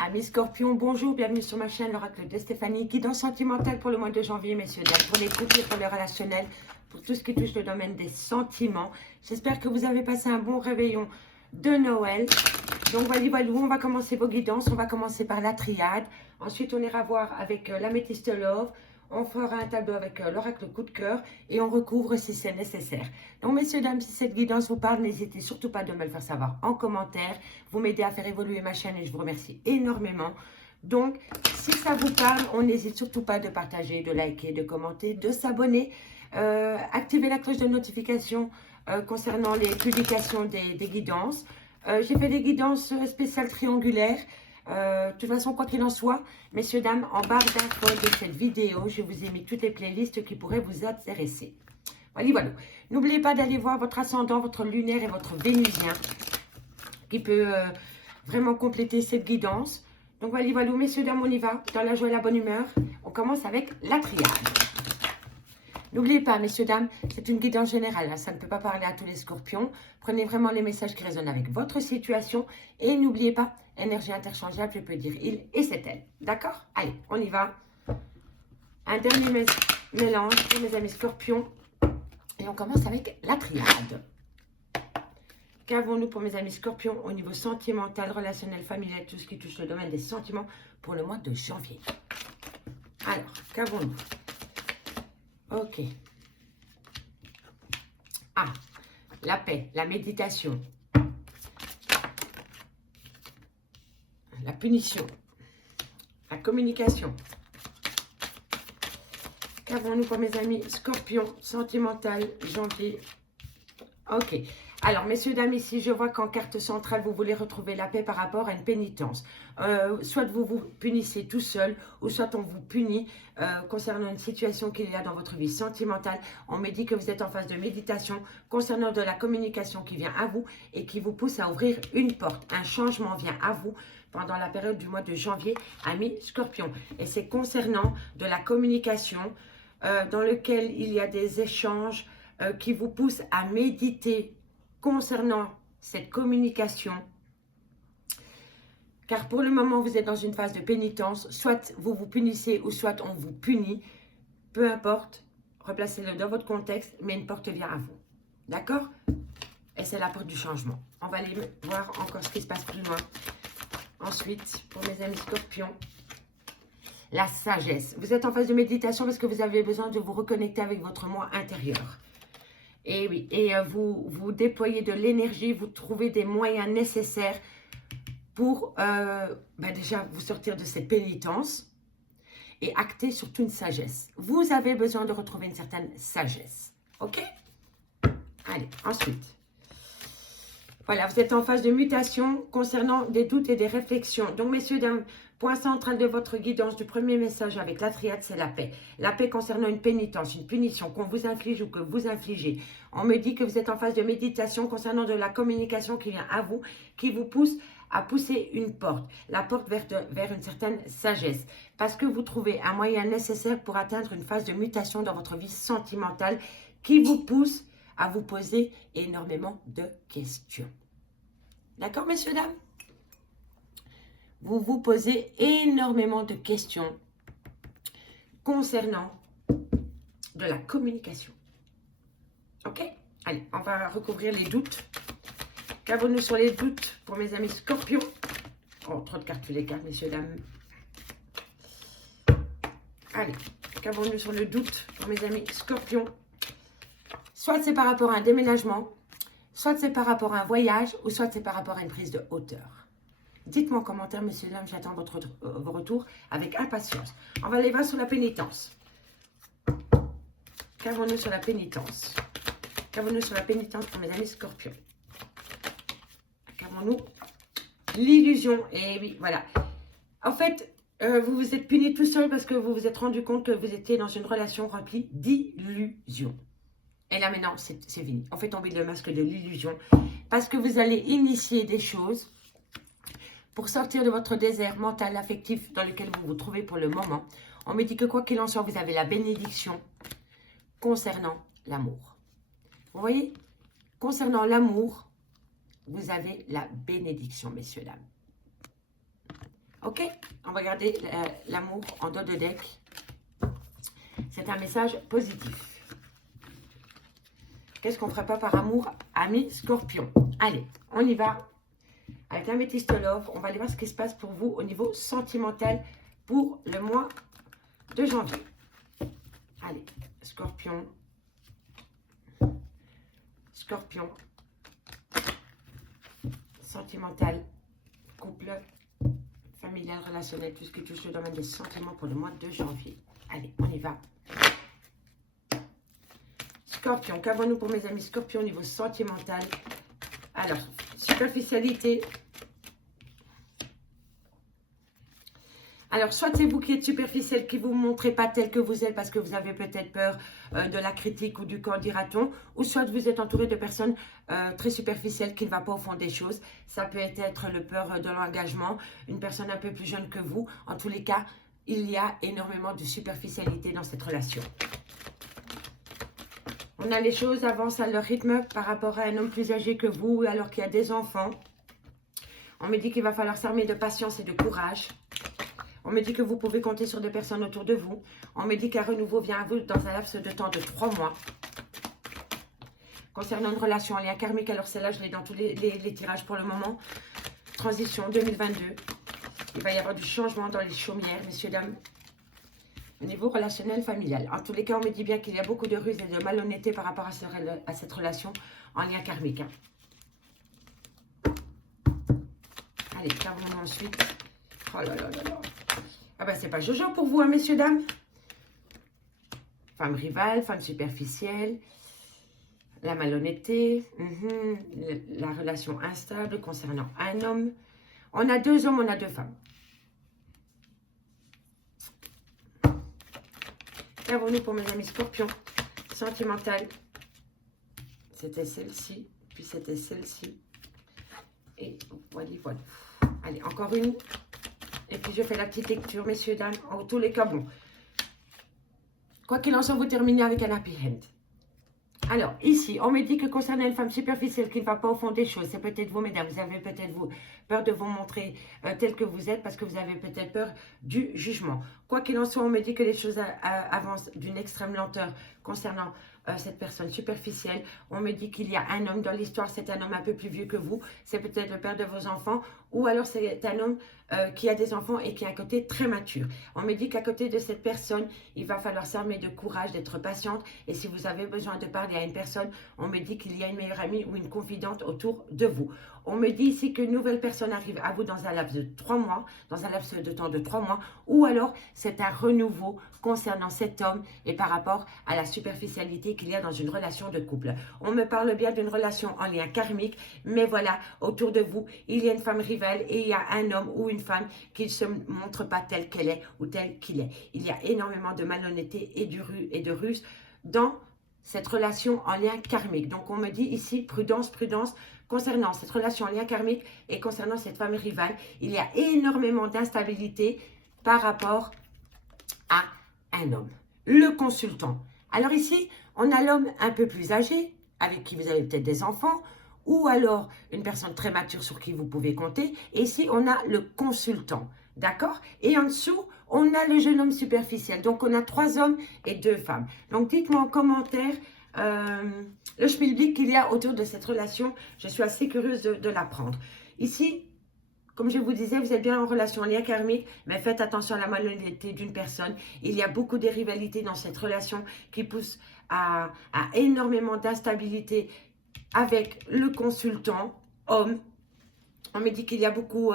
Amis Scorpions, bonjour, bienvenue sur ma chaîne, l'oracle de Stéphanie, guidance sentimentale pour le mois de janvier, messieurs, dames, pour les couples et pour le relationnel, pour tout ce qui touche le domaine des sentiments. J'espère que vous avez passé un bon réveillon de Noël. Donc voilà, on va commencer vos guidances, on va commencer par la triade. Ensuite, on ira voir avec l'améthyste love. On fera un tableau avec l'oracle coup de cœur et on recouvre si c'est nécessaire. Donc, messieurs, dames, si cette guidance vous parle, n'hésitez surtout pas de me le faire savoir en commentaire. Vous m'aidez à faire évoluer ma chaîne et je vous remercie énormément. Donc, si ça vous parle, on n'hésite surtout pas de partager, de liker, de commenter, de s'abonner. Activez la cloche de notification concernant les publications des guidances. J'ai fait des guidances spéciales triangulaires. De toute façon, quoi qu'il en soit, messieurs, dames, en barre d'infos de cette vidéo, je vous ai mis toutes les playlists qui pourraient vous intéresser. Voilà. N'oubliez pas d'aller voir votre ascendant, votre lunaire et votre vénusien qui peut vraiment compléter cette guidance. Donc voilà, messieurs, dames, on y va dans la joie et la bonne humeur. On commence avec la triade. N'oubliez pas, messieurs, dames, c'est une guidance générale. Ça ne peut pas parler à tous les scorpions. Prenez vraiment les messages qui résonnent avec votre situation. Et n'oubliez pas, énergie interchangeable, je peux dire il et c'est elle. D'accord? Allez, on y va. Un dernier mélange pour mes amis scorpions. Et on commence avec la triade. Qu'avons-nous pour mes amis scorpions au niveau sentimental, relationnel, familial, tout ce qui touche le domaine des sentiments pour le mois de janvier? Alors, qu'avons-nous? Ok. Ah, la paix, la méditation, la punition, la communication. Qu'avons-nous pour mes amis scorpions, sentimental, janvier? Ok. Alors, messieurs, dames, ici, je vois qu'en carte centrale, vous voulez retrouver la paix par rapport à une pénitence. Soit vous vous punissez tout seul, ou soit on vous punit concernant une situation qu'il y a dans votre vie sentimentale. On me dit que vous êtes en phase de méditation concernant de la communication qui vient à vous et qui vous pousse à ouvrir une porte. Un changement vient à vous pendant la période du mois de janvier, amis Scorpions. Et c'est concernant de la communication dans lequel il y a des échanges qui vous poussent à méditer concernant cette communication, car pour le moment vous êtes dans une phase de pénitence, soit vous vous punissez ou soit on vous punit, peu importe, replacez-le dans votre contexte, mais une porte vient à vous, d'accord? Et c'est la porte du changement. On va aller voir encore ce qui se passe plus loin. Ensuite, pour mes amis scorpions, la sagesse. Vous êtes en phase de méditation parce que vous avez besoin de vous reconnecter avec votre moi intérieur. Et oui, et vous déployez de l'énergie, vous trouvez des moyens nécessaires pour déjà vous sortir de cette pénitence et acter surtout une sagesse. Vous avez besoin de retrouver une certaine sagesse. Ok? Allez, ensuite. Voilà, vous êtes en phase de mutation concernant des doutes et des réflexions. Donc, messieurs, dames, point central de votre guidance du premier message avec la triade, c'est la paix. La paix concernant une pénitence, une punition qu'on vous inflige ou que vous infligez. On me dit que vous êtes en phase de méditation concernant de la communication qui vient à vous, qui vous pousse à pousser une porte. La porte vers une certaine sagesse. Parce que vous trouvez un moyen nécessaire pour atteindre une phase de mutation dans votre vie sentimentale qui vous pousse à vous poser énormément de questions. D'accord, messieurs, dames? Vous vous posez énormément de questions concernant de la communication. Ok? Allez, on va recouvrir les doutes. Qu'avons-nous sur les doutes pour mes amis scorpions? Oh, trop de cartes sur les cartes, messieurs, dames. Allez, qu'avons-nous sur le doute pour mes amis scorpions? Soit c'est par rapport à un déménagement, soit c'est par rapport à un voyage, ou soit c'est par rapport à une prise de hauteur. Dites-moi en commentaire, messieurs, dames, j'attends vos retours avec impatience. On va aller voir sur la pénitence. Qu'avons-nous sur la pénitence? Qu'avons-nous sur la pénitence pour mes amis scorpions? Qu'avons-nous? L'illusion. Et oui, voilà. En fait, vous vous êtes puni tout seul parce que vous vous êtes rendu compte que vous étiez dans une relation remplie d'illusions. Et là, maintenant, c'est fini. On fait tomber le masque de l'illusion parce que vous allez initier des choses pour sortir de votre désert mental, affectif dans lequel vous vous trouvez pour le moment. On me dit que quoi qu'il en soit, vous avez la bénédiction concernant l'amour. Vous voyez? Concernant l'amour, vous avez la bénédiction, messieurs, dames. Ok, on va garder l'amour en dos de deck. C'est un message positif. Qu'est-ce qu'on ferait pas par amour, amis Scorpion? Allez, on y va. Avec l'améthyste love, on va aller voir ce qui se passe pour vous au niveau sentimental pour le mois de janvier. Allez, Scorpion. Scorpion. Sentimental, couple, familial, relationnel, tout ce qui touche le domaine des sentiments pour le mois de janvier. Allez, on y va. Scorpion, qu'avons-nous pour mes amis Scorpion au niveau sentimental? Alors, superficialité. Alors, soit c'est vous qui êtes superficiel, qui ne vous montrez pas tel que vous êtes parce que vous avez peut-être peur de la critique ou du qu'en dira-t-on, ou soit vous êtes entouré de personnes très superficielles qui ne vont pas au fond des choses. Ça peut être le peur de l'engagement, une personne un peu plus jeune que vous. En tous les cas, il y a énormément de superficialité dans cette relation. On a les choses avancent à leur rythme par rapport à un homme plus âgé que vous, alors qu'il y a des enfants. On me dit qu'il va falloir s'armer de patience et de courage. On me dit que vous pouvez compter sur des personnes autour de vous. On me dit qu'un renouveau vient à vous dans un laps de temps de 3 mois. Concernant une relation en lien karmique, alors celle-là, je l'ai dans tous les tirages pour le moment. Transition 2022. Il va y avoir du changement dans les chaumières, messieurs, dames. Au niveau relationnel, familial. En tous les cas, on me dit bien qu'il y a beaucoup de ruses et de malhonnêteté par rapport à cette relation en lien karmique. Allez, qu'avons-nous ensuite? Oh là là là là. Ah ben, c'est pas Jojo pour vous, hein, messieurs, dames. Femme rivale, femme superficielle, la malhonnêteté, la relation instable concernant un homme. On a 2 hommes, on a 2 femmes. Qu'avons-nous pour mes amis Scorpions? Sentimentale. C'était celle-ci, puis c'était celle-ci. Et voilà, voilà. Allez, encore une. Et puis je fais la petite lecture, messieurs, dames. En tous les cas, bon. Quoi qu'il en soit, vous terminez avec un happy end. Alors, ici, on me dit que concernant une femme superficielle qui ne va pas au fond des choses, c'est peut-être vous, mesdames, vous avez peut-être peur de vous montrer tel que vous êtes parce que vous avez peut-être peur du jugement. Quoi qu'il en soit, on me dit que les choses avancent d'une extrême lenteur concernant cette personne superficielle. On me dit qu'il y a un homme dans l'histoire, c'est un homme un peu plus vieux que vous, c'est peut-être le père de vos enfants, ou alors c'est un homme qui a des enfants et qui a un côté très mature. On me dit qu'à côté de cette personne, il va falloir s'armer de courage, d'être patiente, et si vous avez besoin de parler à une personne, on me dit qu'il y a une meilleure amie ou une confidente autour de vous. On me dit ici qu'une nouvelle personne arrive à vous dans un laps de 3 mois, dans un laps de temps de 3 mois, ou alors c'est un renouveau concernant cet homme et par rapport à la superficialité qu'il y a dans une relation de couple. On me parle bien d'une relation en lien karmique, mais voilà, autour de vous, il y a une femme rivale et il y a un homme ou une femme qui ne se montre pas telle qu'elle est ou tel qu'il est. Il y a énormément de malhonnêteté et de ruse dans cette relation en lien karmique. Donc on me dit ici, prudence, prudence, concernant cette relation en lien karmique et concernant cette femme rivale, il y a énormément d'instabilité par rapport à un homme. Le consultant. Alors ici, on a l'homme un peu plus âgé, avec qui vous avez peut-être des enfants, ou alors une personne très mature sur qui vous pouvez compter. Et ici, on a le consultant. D'accord? Et en dessous, on a le jeune homme superficiel. Donc, on a 3 hommes et 2 femmes. Donc, dites-moi en commentaire le schmilblick qu'il y a autour de cette relation. Je suis assez curieuse de l'apprendre. Ici, comme je vous disais, vous êtes bien en relation en lien karmique, mais faites attention à la malhonnêteté d'une personne. Il y a beaucoup de rivalités dans cette relation qui pousse à énormément d'instabilité avec le consultant, homme. On me dit qu'il y a beaucoup,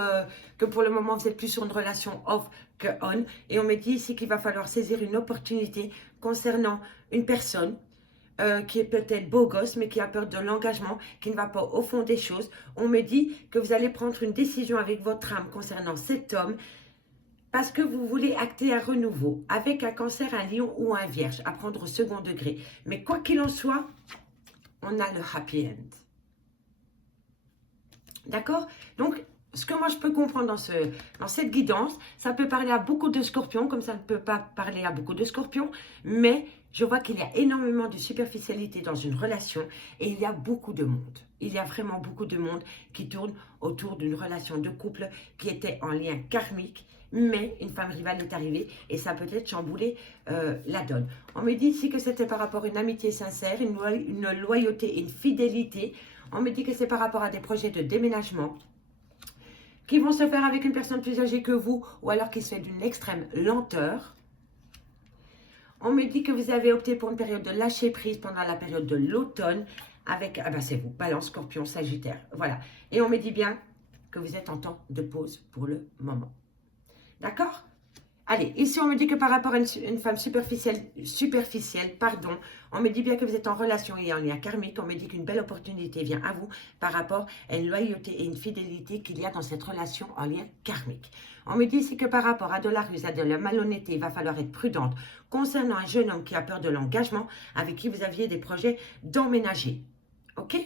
que pour le moment, vous êtes plus sur une relation off que on. Et on me dit ici qu'il va falloir saisir une opportunité concernant une personne qui est peut-être beau gosse, mais qui a peur de l'engagement, qui ne va pas au fond des choses. On me dit que vous allez prendre une décision avec votre âme concernant cet homme, parce que vous voulez acter un renouveau, avec un cancer, un lion ou un vierge, à prendre au second degré. Mais quoi qu'il en soit, on a le happy end. D'accord? Donc, ce que moi je peux comprendre dans cette guidance, ça peut parler à beaucoup de scorpions, comme ça ne peut pas parler à beaucoup de scorpions, mais Je vois qu'il y a énormément de superficialité dans une relation et il y a beaucoup de monde. Il y a vraiment beaucoup de monde qui tourne autour d'une relation de couple qui était en lien karmique, mais une femme rivale est arrivée et ça a peut-être chamboulé la donne. On me dit ici que c'était par rapport à une amitié sincère, une loyauté et une fidélité. On me dit que c'est par rapport à des projets de déménagement qui vont se faire avec une personne plus âgée que vous ou alors qui se fait d'une extrême lenteur. On me dit que vous avez opté pour une période de lâcher prise pendant la période de l'automne avec, ah ben c'est vous, Balance, Scorpion, Sagittaire, voilà. Et on me dit bien que vous êtes en temps de pause pour le moment. D'accord? Allez, ici on me dit que par rapport à une femme superficielle, pardon, on me dit bien que vous êtes en relation et en lien karmique. On me dit qu'une belle opportunité vient à vous par rapport à une loyauté et une fidélité qu'il y a dans cette relation en lien karmique. On me dit ici que par rapport à de la ruse, à de la malhonnêteté, il va falloir être prudente concernant un jeune homme qui a peur de l'engagement, avec qui vous aviez des projets d'emménager. Ok?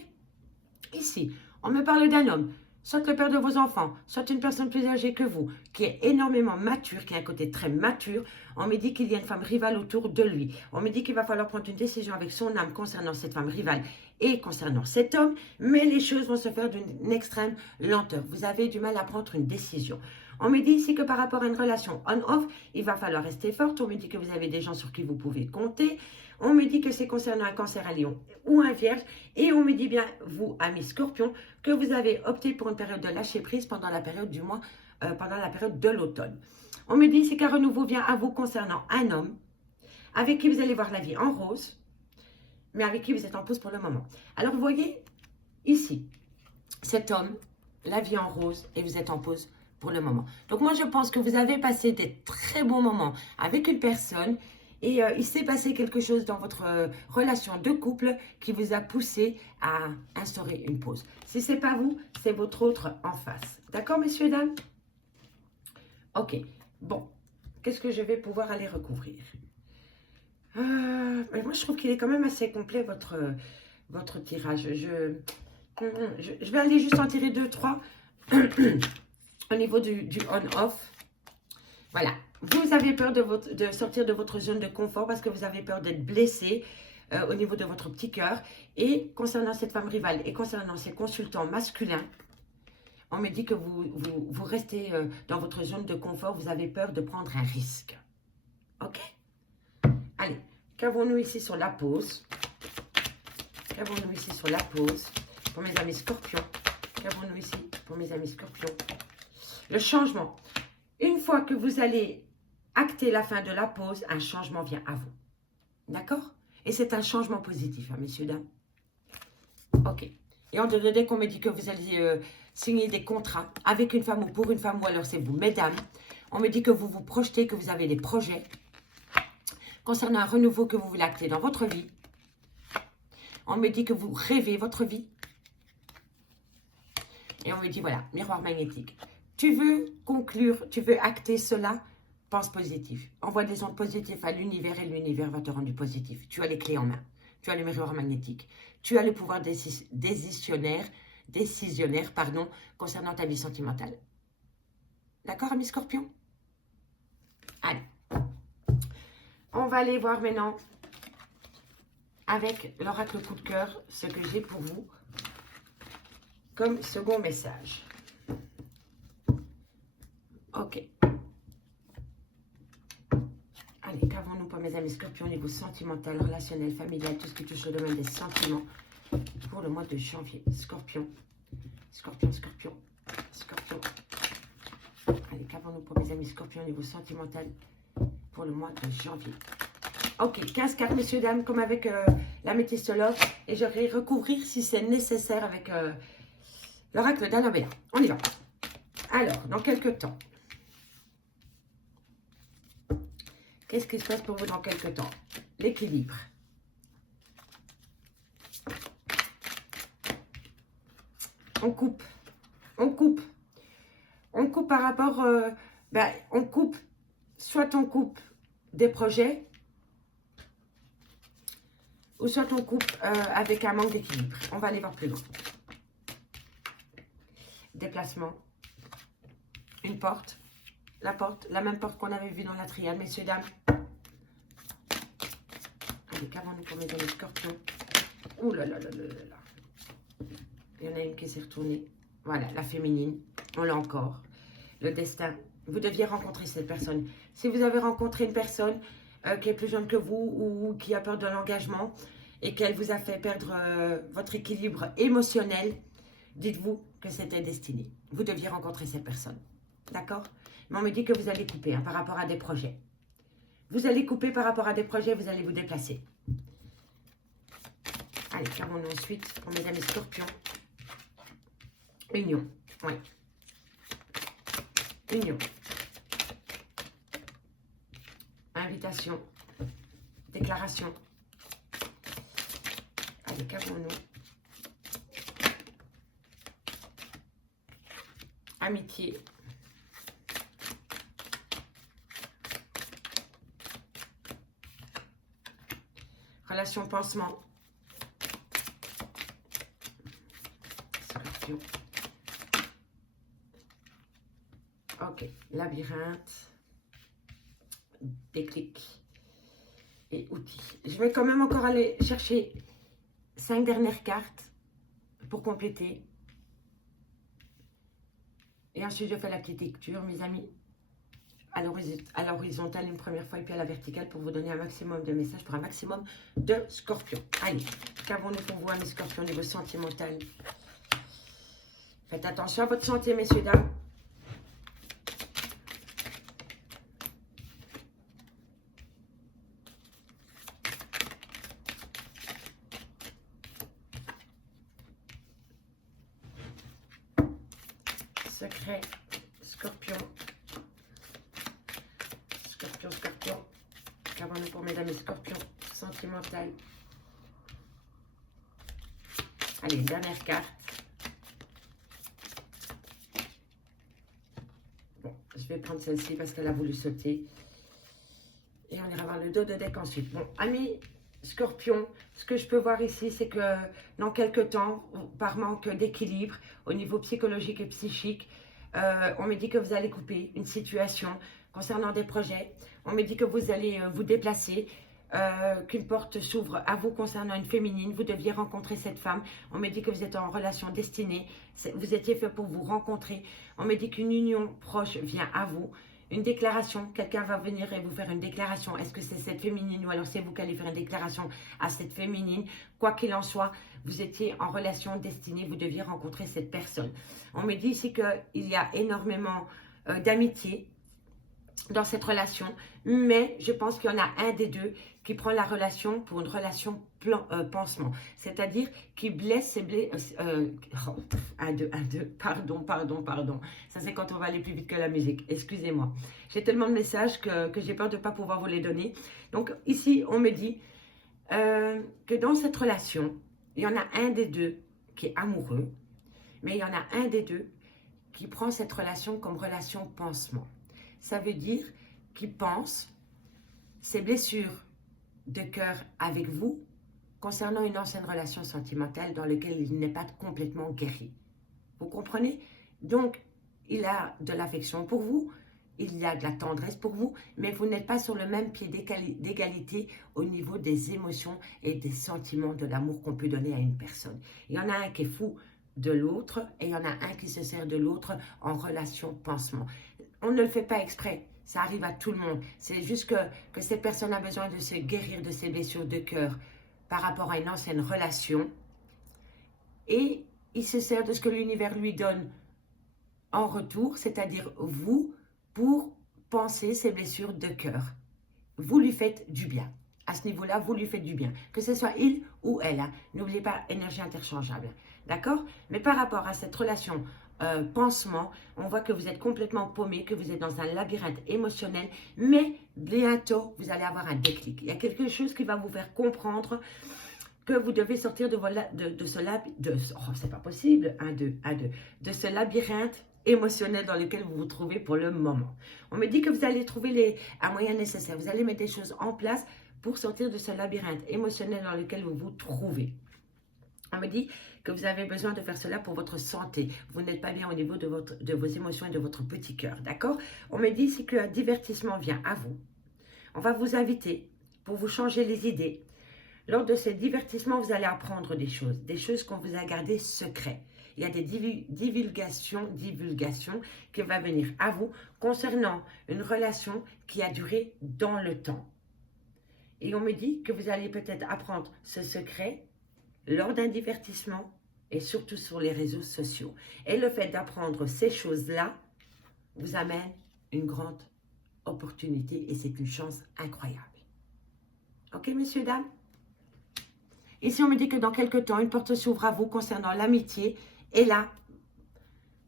Ici, on me parle d'un homme, soit le père de vos enfants, soit une personne plus âgée que vous, qui est énormément mature, qui a un côté très mature. On me dit qu'il y a une femme rivale autour de lui. On me dit qu'il va falloir prendre une décision avec son âme concernant cette femme rivale et concernant cet homme, mais les choses vont se faire d'une extrême lenteur. Vous avez du mal à prendre une décision. On me dit ici que par rapport à une relation on-off, il va falloir rester forte. On me dit que vous avez des gens sur qui vous pouvez compter. On me dit que c'est concernant un cancer, un lion ou un vierge. Et on me dit bien, vous, amis scorpions, que vous avez opté pour une période de lâcher prise pendant la période du mois, pendant la période de l'automne. On me dit ici qu'un renouveau vient à vous concernant un homme avec qui vous allez voir la vie en rose, mais avec qui vous êtes en pause pour le moment. Alors, vous voyez, ici, cet homme, la vie en rose, et vous êtes en pause pour le moment. Donc, moi, je pense que vous avez passé des très bons moments avec une personne et il s'est passé quelque chose dans votre relation de couple qui vous a poussé à instaurer une pause. Si ce n'est pas vous, c'est votre autre en face. D'accord, messieurs, dames? Ok. Bon. Qu'est-ce que je vais pouvoir aller recouvrir? Mais moi, je trouve qu'il est quand même assez complet, votre tirage. Je vais aller juste en tirer 2, 3 au niveau du on-off. Voilà. Vous avez peur de sortir de votre zone de confort parce que vous avez peur d'être blessé au niveau de votre petit cœur. Et concernant cette femme rivale et concernant ces consultants masculins, on me dit que vous restez dans votre zone de confort. Vous avez peur de prendre un risque. Ok? Allez, qu'avons-nous ici sur la pause? Qu'avons-nous ici sur la pause pour mes amis scorpions? Qu'avons-nous ici pour mes amis scorpions? Le changement. Une fois que vous allez acter la fin de la pause, un changement vient à vous. D'accord? Et c'est un changement positif, hein, messieurs, dames. Ok. Et on dès qu'on me dit que vous allez signer des contrats avec une femme ou pour une femme, ou alors c'est vous, mesdames. On me dit que vous vous projetez, que vous avez des projets concernant un renouveau que vous voulez acter dans votre vie. On me dit que vous rêvez votre vie. Et on me dit, voilà, miroir magnétique. Tu veux conclure, tu veux acter cela, pense positif. Envoie des ondes positives à l'univers et l'univers va te rendre du positif. Tu as les clés en main. Tu as le miroir magnétique. Tu as le pouvoir décisionnaire, concernant ta vie sentimentale. D'accord, amis scorpions? Allez. On va aller voir maintenant avec l'oracle coup de cœur ce que j'ai pour vous comme second message. Ok. Allez, qu'avons-nous pour mes amis scorpions au niveau sentimental, relationnel, familial, tout ce qui touche le domaine des sentiments pour le mois de janvier? Scorpion, scorpion, scorpion, scorpion. Allez, qu'avons-nous pour mes amis scorpions au niveau sentimental pour le mois de janvier? Ok, 15 cartes, messieurs, dames, comme avec la métissologue. Et je vais recouvrir si c'est nécessaire avec l'oracle d'Annabella. On y va. Alors, dans quelques temps. Qu'est-ce qui se passe pour vous dans quelques temps? L'équilibre. On coupe. On coupe. On coupe par rapport... on coupe. Soit on coupe des projets, ou soit on coupe avec un manque d'équilibre. On va aller voir plus loin. Déplacement. Une porte. La porte, la même porte qu'on avait vue dans la triade, messieurs, dames. Allez, qu'avons-nous pour mes amis scorpions? Ouh là là là là là là. Il y en a une qui s'est retournée. Voilà, la féminine. On l'a encore. Le destin. Vous deviez rencontrer cette personne. Si vous avez rencontré une personne qui est plus jeune que vous ou qui a peur de l'engagement et qu'elle vous a fait perdre votre équilibre émotionnel, dites-vous que c'était destiné. Vous deviez rencontrer cette personne. D'accord? Mais on me dit que vous allez couper par rapport à des projets. Vous allez couper par rapport à des projets, vous allez vous déplacer. Allez, qu'avons-nous ensuite pour mes amis scorpions? Union. Oui. Union. Invitation. Déclaration. Allez, qu'avons-nous? Amitié. Relation pansement. Scorpion. Ok, labyrinthe, déclic et outils. Je vais quand même encore aller chercher 5 dernières cartes pour compléter. Et ensuite, je fais la petite lecture, mes amis, à l'horizontale une première fois et puis à la verticale pour vous donner un maximum de messages pour un maximum de scorpions. Allez, qu'avons-nous pour vous, mes scorpions, au niveau sentimental? Faites attention à votre santé, messieurs, dames. Secret, scorpion. Scorpion, scorpion. Qu'avons-nous pour mes amis scorpions? Sentimental. Allez, dernière carte. Bon, je vais prendre celle-ci parce qu'elle a voulu sauter. Et on ira voir le dos de deck ensuite. Bon, amis scorpion, ce que je peux voir ici, c'est que dans quelques temps, par manque d'équilibre au niveau psychologique et psychique, on me dit que vous allez couper une situation concernant des projets. On me dit que vous allez vous déplacer, qu'une porte s'ouvre à vous concernant une féminine. Vous deviez rencontrer cette femme. On me dit que vous êtes en relation destinée. Vous étiez fait pour vous rencontrer. On me dit qu'une union proche vient à vous. Une déclaration, quelqu'un va venir et vous faire une déclaration. Est-ce que c'est cette féminine ou alors c'est vous qui allez faire une déclaration à cette féminine? Quoi qu'il en soit, vous étiez en relation destinée, vous deviez rencontrer cette personne. On me dit ici qu'il y a énormément d'amitié dans cette relation, mais je pense qu'il y en a un des deux qui prend la relation pour une relation pansement, c'est-à-dire qui blesse ses blessés. Un, deux, pardon. Ça, c'est quand on va aller plus vite que la musique. Excusez-moi. J'ai tellement de messages que j'ai peur de ne pas pouvoir vous les donner. Donc, ici, on me dit que dans cette relation, il y en a un des deux qui est amoureux, mais il y en a un des deux qui prend cette relation comme relation pansement. Ça veut dire qu'il pense ses blessures de cœur avec vous concernant une ancienne relation sentimentale dans laquelle il n'est pas complètement guéri. Vous comprenez? Donc, il a de l'affection pour vous, il y a de la tendresse pour vous, mais vous n'êtes pas sur le même pied d'égalité au niveau des émotions et des sentiments de l'amour qu'on peut donner à une personne. Il y en a un qui est fou de l'autre et il y en a un qui se sert de l'autre en relation pansement. On ne le fait pas exprès, ça arrive à tout le monde. C'est juste que cette personne a besoin de se guérir de ses blessures de cœur par rapport à une ancienne relation. Et il se sert de ce que l'univers lui donne en retour, c'est-à-dire vous, pour penser ses blessures de cœur. Vous lui faites du bien. À ce niveau-là, vous lui faites du bien. Que ce soit il ou elle. Hein. N'oubliez pas, énergie interchangeable. D'accord? Mais par rapport à cette relation pansement, on voit que vous êtes complètement paumé, que vous êtes dans un labyrinthe émotionnel, mais bientôt, vous allez avoir un déclic. Il y a quelque chose qui va vous faire comprendre que vous devez sortir de ce labyrinthe, c'est pas possible, de ce labyrinthe émotionnel dans lequel vous vous trouvez pour le moment. On me dit que vous allez trouver un moyen nécessaire, vous allez mettre des choses en place pour sortir de ce labyrinthe émotionnel dans lequel vous vous trouvez. On me dit que vous avez besoin de faire cela pour votre santé. Vous n'êtes pas bien au niveau de vos émotions et de votre petit cœur, d'accord? On me dit ici qu'un divertissement vient à vous. On va vous inviter pour vous changer les idées, Lors de ces divertissements, vous allez apprendre des choses qu'on vous a gardées secrètes. Il y a des divulgations qui vont venir à vous concernant une relation qui a duré dans le temps. Et on me dit que vous allez peut-être apprendre ce secret lors d'un divertissement et surtout sur les réseaux sociaux. Et le fait d'apprendre ces choses-là vous amène une grande opportunité et c'est une chance incroyable. Ok, messieurs, dames? Ici, on me dit que dans quelques temps, une porte s'ouvre à vous concernant l'amitié. Et là,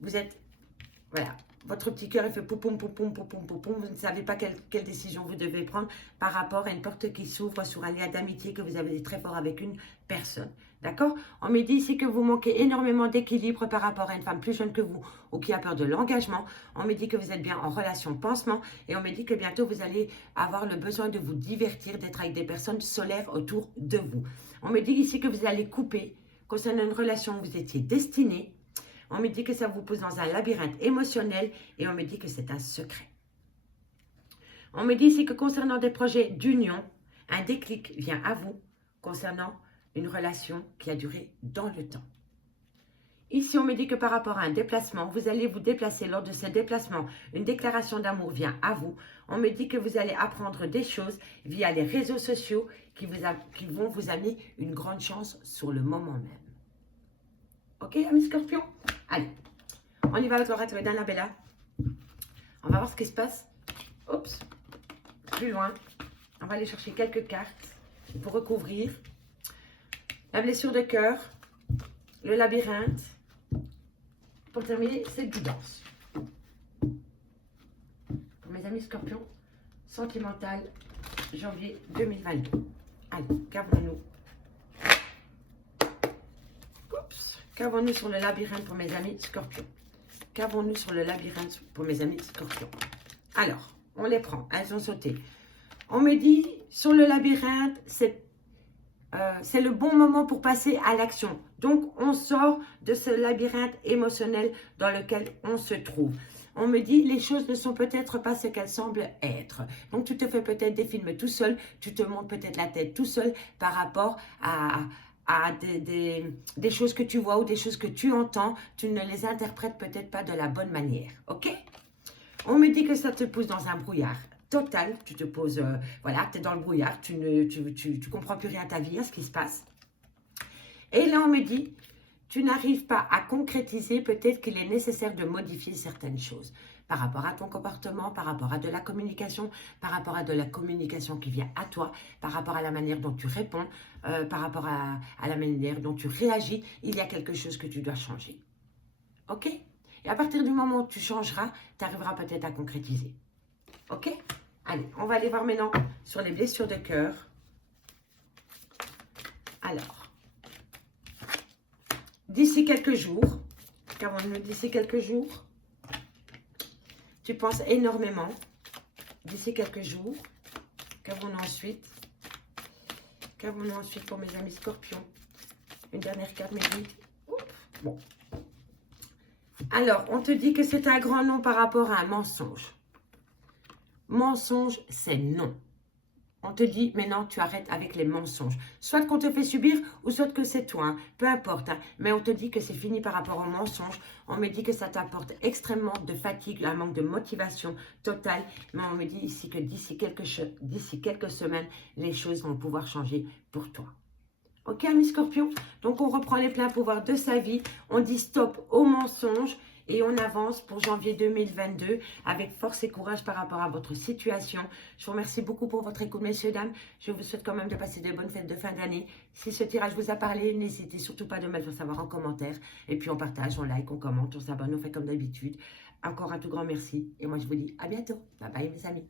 vous êtes, voilà, votre petit cœur, il fait poum, poum, poum, poum, poum, poum, poum. Vous ne savez pas quelle décision vous devez prendre par rapport à une porte qui s'ouvre sur un lien d'amitié que vous avez très fort avec une personne. D'accord? On me dit ici que vous manquez énormément d'équilibre par rapport à une femme plus jeune que vous ou qui a peur de l'engagement. On me dit que vous êtes bien en relation pansement et on me dit que bientôt vous allez avoir le besoin de vous divertir, d'être avec des personnes solaires autour de vous. On me dit ici que vous allez couper concernant une relation où vous étiez destiné. On me dit que ça vous pose dans un labyrinthe émotionnel et on me dit que c'est un secret. On me dit ici que concernant des projets d'union, un déclic vient à vous concernant une relation qui a duré dans le temps. Ici, on me dit que par rapport à un déplacement, vous allez vous déplacer lors de ce déplacement. Une déclaration d'amour vient à vous. On me dit que vous allez apprendre des choses via les réseaux sociaux qui vont vous amener une grande chance sur le moment même. Ok, amis scorpions? Allez, on y va avec l'oracle d'Annabella. On va voir ce qui se passe. Oups, plus loin. On va aller chercher quelques cartes pour recouvrir. La blessure de cœur, le labyrinthe. Pour terminer, cette guidance. Pour mes amis scorpions, sentimental, janvier 2022. Allez, qu'avons-nous? Qu'avons-nous sur le labyrinthe pour mes amis scorpions? Qu'avons-nous sur le labyrinthe pour mes amis scorpions? Alors, on les prend, elles ont sauté. On me dit, sur le labyrinthe, c'est le bon moment pour passer à l'action. Donc, on sort de ce labyrinthe émotionnel dans lequel on se trouve. On me dit, les choses ne sont peut-être pas ce qu'elles semblent être. Donc, tu te fais peut-être des films tout seul, tu te montes peut-être la tête tout seul par rapport à des choses que tu vois ou des choses que tu entends, tu ne les interprètes peut-être pas de la bonne manière. Ok? On me dit que ça te pousse dans un brouillard total. Tu te poses, voilà, tu es dans le brouillard, tu comprends plus rien à ta vie, à ce qui se passe. Et là, on me dit, tu n'arrives pas à concrétiser, peut-être qu'il est nécessaire de modifier certaines choses par rapport à ton comportement, par rapport à de la communication, par rapport à de la communication qui vient à toi, par rapport à la manière dont tu réponds, par rapport à la manière dont tu réagis. Il y a quelque chose que tu dois changer. Ok? Et à partir du moment où tu changeras, tu arriveras peut-être à concrétiser. Ok? Allez, on va aller voir maintenant sur les blessures de cœur. Alors, d'ici quelques jours, qu'avons-nous d'ici quelques jours? Tu penses énormément. D'ici quelques jours. Qu'avons-nous ensuite? Qu'avons-nous ensuite pour mes amis scorpions? Une dernière carte, mes amis. Bon. Alors, on te dit que c'est un grand non par rapport à un mensonge. Mensonge, c'est non. On te dit, mais non, tu arrêtes avec les mensonges. Soit qu'on te fait subir, ou soit que c'est toi. Hein. Peu importe. Hein. Mais on te dit que c'est fini par rapport aux mensonges. On me dit que ça t'apporte extrêmement de fatigue, un manque de motivation totale. Mais on me dit ici que d'ici quelques semaines, les choses vont pouvoir changer pour toi. Ok, amis scorpions? Donc, on reprend les pleins pouvoirs de sa vie. On dit stop aux mensonges. Et on avance pour janvier 2022 avec force et courage par rapport à votre situation. Je vous remercie beaucoup pour votre écoute, messieurs, dames. Je vous souhaite quand même de passer de bonnes fêtes de fin d'année. Si ce tirage vous a parlé, n'hésitez surtout pas de me le faire savoir en commentaire. Et puis on partage, on like, on commente, on s'abonne, on fait comme d'habitude. Encore un tout grand merci. Et moi, je vous dis à bientôt. Bye bye, mes amis.